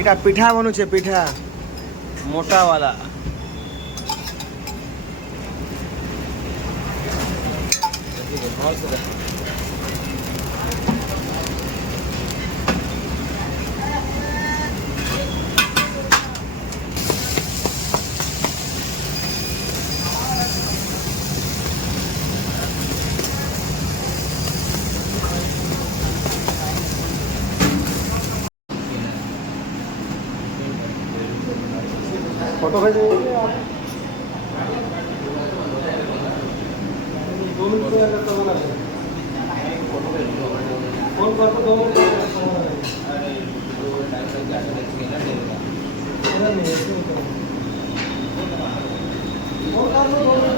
এটা পিঠা বনুছে পিঠা মোটা वाला फोटो भेज दीजिए आप 2 मिनट में अगर तो बना दें फोन कर तो 2 मिनट में फोन कर दो 2 मिनट